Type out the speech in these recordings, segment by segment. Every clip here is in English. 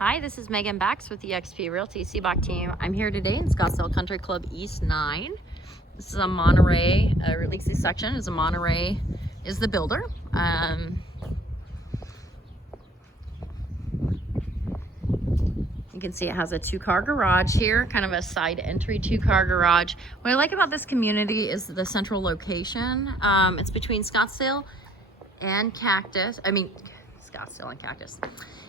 Hi, this is Megan Bax with the XP Realty Seabach team. I'm here today in Scottsdale Country Club East 9. This is a Monterey, release section is a Monterey, is the builder. You can see it has a 2-car garage here, kind of a side entry 2-car garage. What I like about this community is the central location. It's between Scottsdale and Cactus. Scottsdale and Cactus.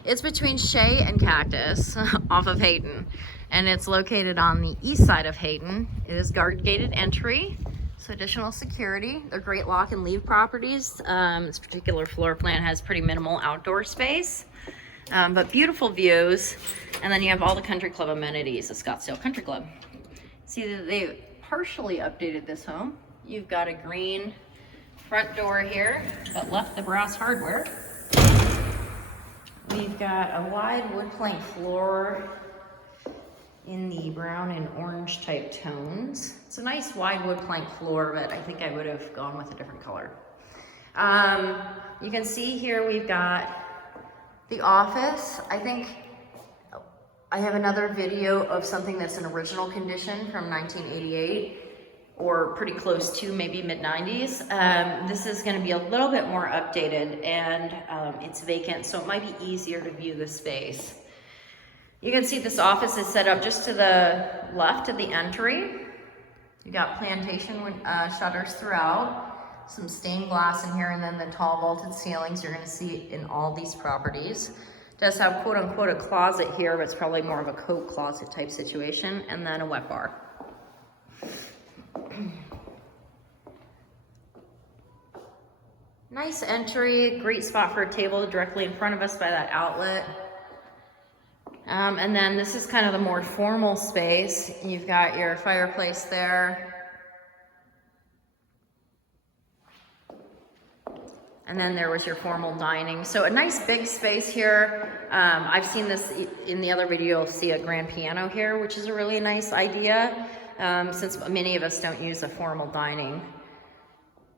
It's between Shea and Cactus off of Hayden, and it's located on the east side of Hayden. It is guard gated entry, so additional security. They're great lock and leave properties. This particular floor plan has pretty minimal outdoor space, but beautiful views. And then you have all the country club amenities of Scottsdale Country Club. See that they partially updated this home. You've got a green front door here, but left the brass hardware. We've got a wide wood plank floor in the brown and orange type tones. It's a nice wide wood plank floor, but I think I would have gone with a different color. You can see here we've got the office. I think I have another video of something that's an original condition from 1988. Or pretty close to maybe mid-90s. This is gonna be a little bit more updated, and it's vacant, so it might be easier to view the space. You can see this office is set up just to the left of the entry. You got plantation shutters throughout, some stained glass in here, and then the tall vaulted ceilings you're gonna see in all these properties. It does have quote unquote a closet here, but it's probably more of a coat closet type situation, and then a wet bar. Nice entry, great spot for a table directly in front of us by that outlet. And then this is kind of the more formal space. You've got your fireplace there. And then there was your formal dining. So a nice big space here. I've seen this in the other video, you'll see a grand piano here, which is a really nice idea. Since many of us don't use a formal dining.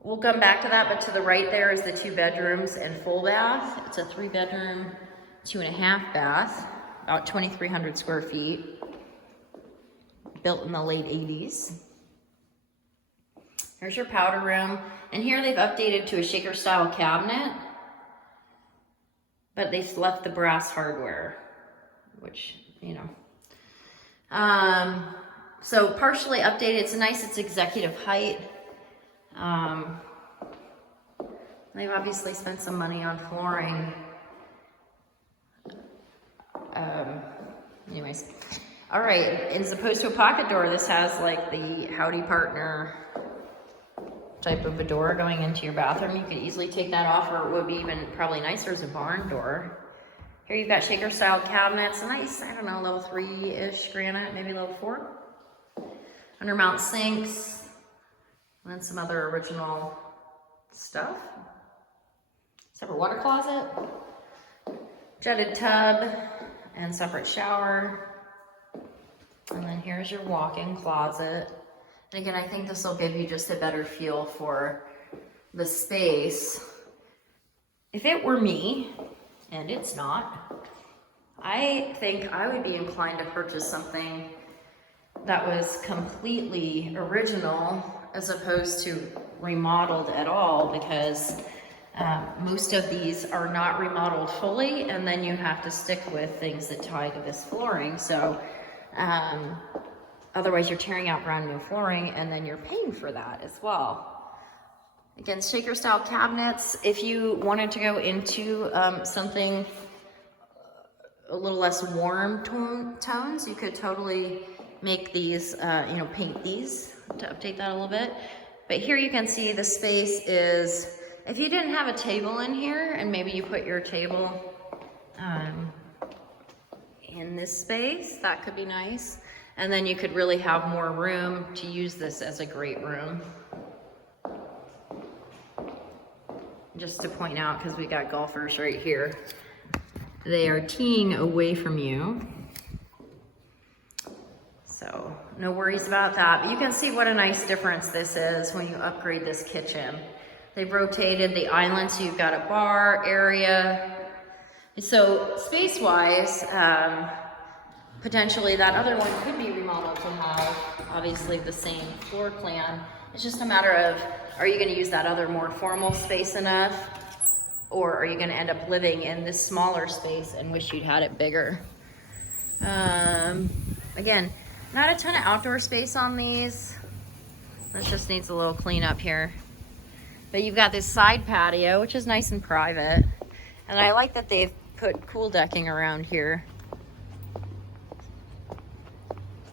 We'll come back to that, but to the right there is the 2 bedrooms and full bath. It's a 3-bedroom, 2.5 bath, about 2,300 square feet, built in the late 80s. Here's your powder room, and here they've updated to a shaker style cabinet, but they've left the brass hardware, which, you know. So partially updated, it's nice, it's executive height. They've obviously spent some money on flooring. Anyways, all right, as opposed to a pocket door, this has like the Howdy Partner type of a door going into your bathroom. You could easily take that off, or it would be even probably nicer as a barn door. Here you've got shaker style cabinets, nice, I don't know, level 3-ish granite, maybe level 4. Undermount sinks, and then some other original stuff. Separate water closet, jetted tub, and separate shower. And then here's your walk-in closet. And again, I think this will give you just a better feel for the space. If it were me, and it's not, I think I would be inclined to purchase something that was completely original as opposed to remodeled at all, because most of these are not remodeled fully, and then you have to stick with things that tie to this flooring. So otherwise you're tearing out brand new flooring, and then you're paying for that as well. Again, shaker style cabinets. If you wanted to go into something a little less warm tones, you could totally make these, paint these to update that a little bit. But here you can see the space is, if you didn't have a table in here and maybe you put your table in this space, that could be nice. And then you could really have more room to use this as a great room. Just to point out, because we got golfers right here, they are teeing away from you. So no worries about that. But you can see what a nice difference this is when you upgrade this kitchen. They've rotated the island, so you've got a bar area, So space-wise, potentially that other one could be remodeled to have obviously the same floor plan. It's just a matter of, are you gonna use that other more formal space enough, or are you gonna end up living in this smaller space and wish you'd had it bigger? Again, not a ton of outdoor space on these. That just needs a little cleanup here. But you've got this side patio, which is nice and private. And I like that they've put cool decking around here.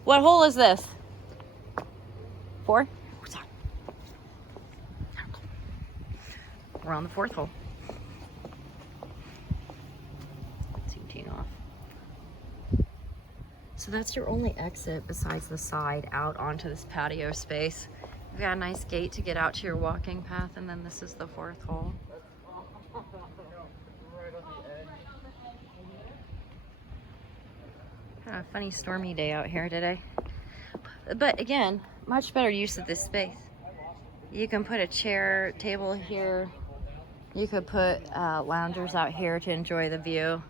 What hole is this? 4? Sorry. We're on the 4th hole. 17 off. So that's your only exit besides the side out onto this patio space. You've got a nice gate to get out to your walking path, and then this is the 4th hole. Kind of a funny stormy day out here today. But again, much better use of this space. You can put a chair, table here. You could put loungers out here to enjoy the view.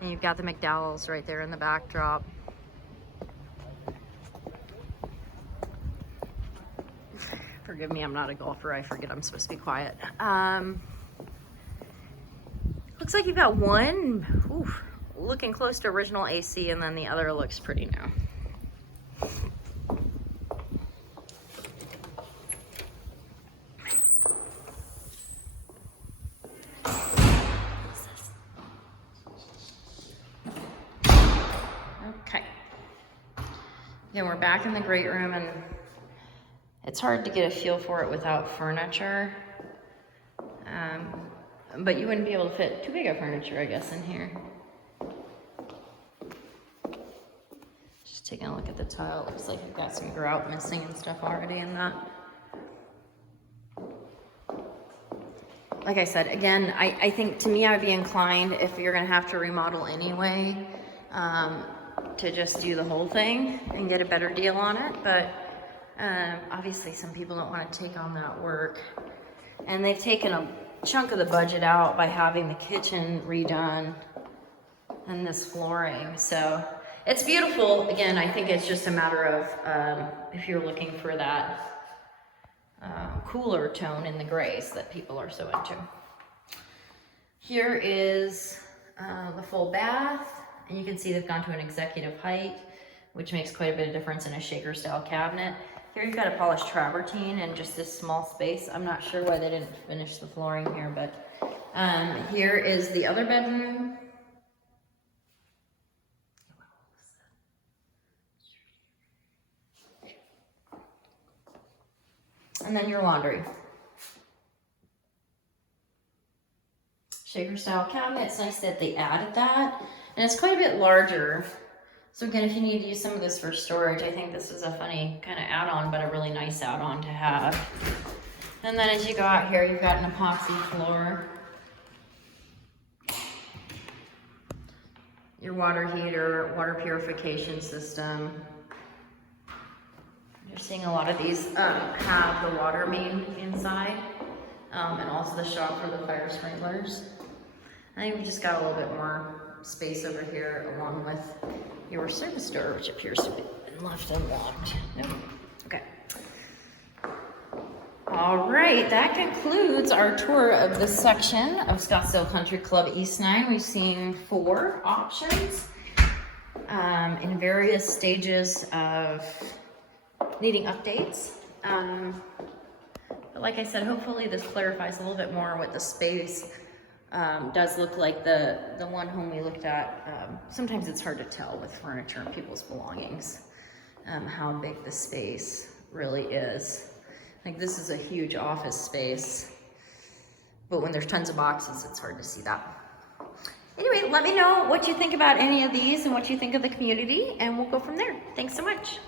And you've got the McDowell's right there in the backdrop. Forgive me, I'm not a golfer. I forget I'm supposed to be quiet. Looks like you've got one, looking close to original AC, and then the other looks pretty new. Okay. Again, we're back in the great room, and it's hard to get a feel for it without furniture. But you wouldn't be able to fit too big of furniture, I guess, in here. Just taking a look at the tile. It looks like you've got some grout missing and stuff already in that. Like I said, again, I think to me, I'd be inclined, if you're gonna have to remodel anyway, to just do the whole thing and get a better deal on it. But obviously some people don't want to take on that work, and they've taken a chunk of the budget out by having the kitchen redone and this flooring. So it's beautiful. Again, I think it's just a matter of if you're looking for that cooler tone in the grays that people are so into. Here is the full bath, and you can see they've gone to an executive height, which makes quite a bit of difference in a shaker style cabinet. Here you've got a polished travertine and just this small space. I'm not sure why they didn't finish the flooring here, but here is the other bedroom. And then your laundry. Shaker style cabinet. It's nice that they added that. And it's quite a bit larger. So again, if you need to use some of this for storage, I think this is a funny kind of add-on, but a really nice add-on to have. And then as you go out here, you've got an epoxy floor. Your water heater, water purification system. You're seeing a lot of these have the water main inside, and also the shop for the fire sprinklers. I think we just got a little bit more space over here, along with your service door, which appears to have been left unlocked. Nope. Okay. All right, that concludes our tour of this section of Scottsdale Country Club East 9. We've seen 4 options in various stages of needing updates. But like I said, hopefully this clarifies a little bit more what the space does look like. The one home we looked at, sometimes it's hard to tell with furniture and people's belongings how big the space really is. Like, this is a huge office space, but when there's tons of boxes, it's hard to see that. Anyway, let me know what you think about any of these and what you think of the community, and we'll go from there. Thanks so much.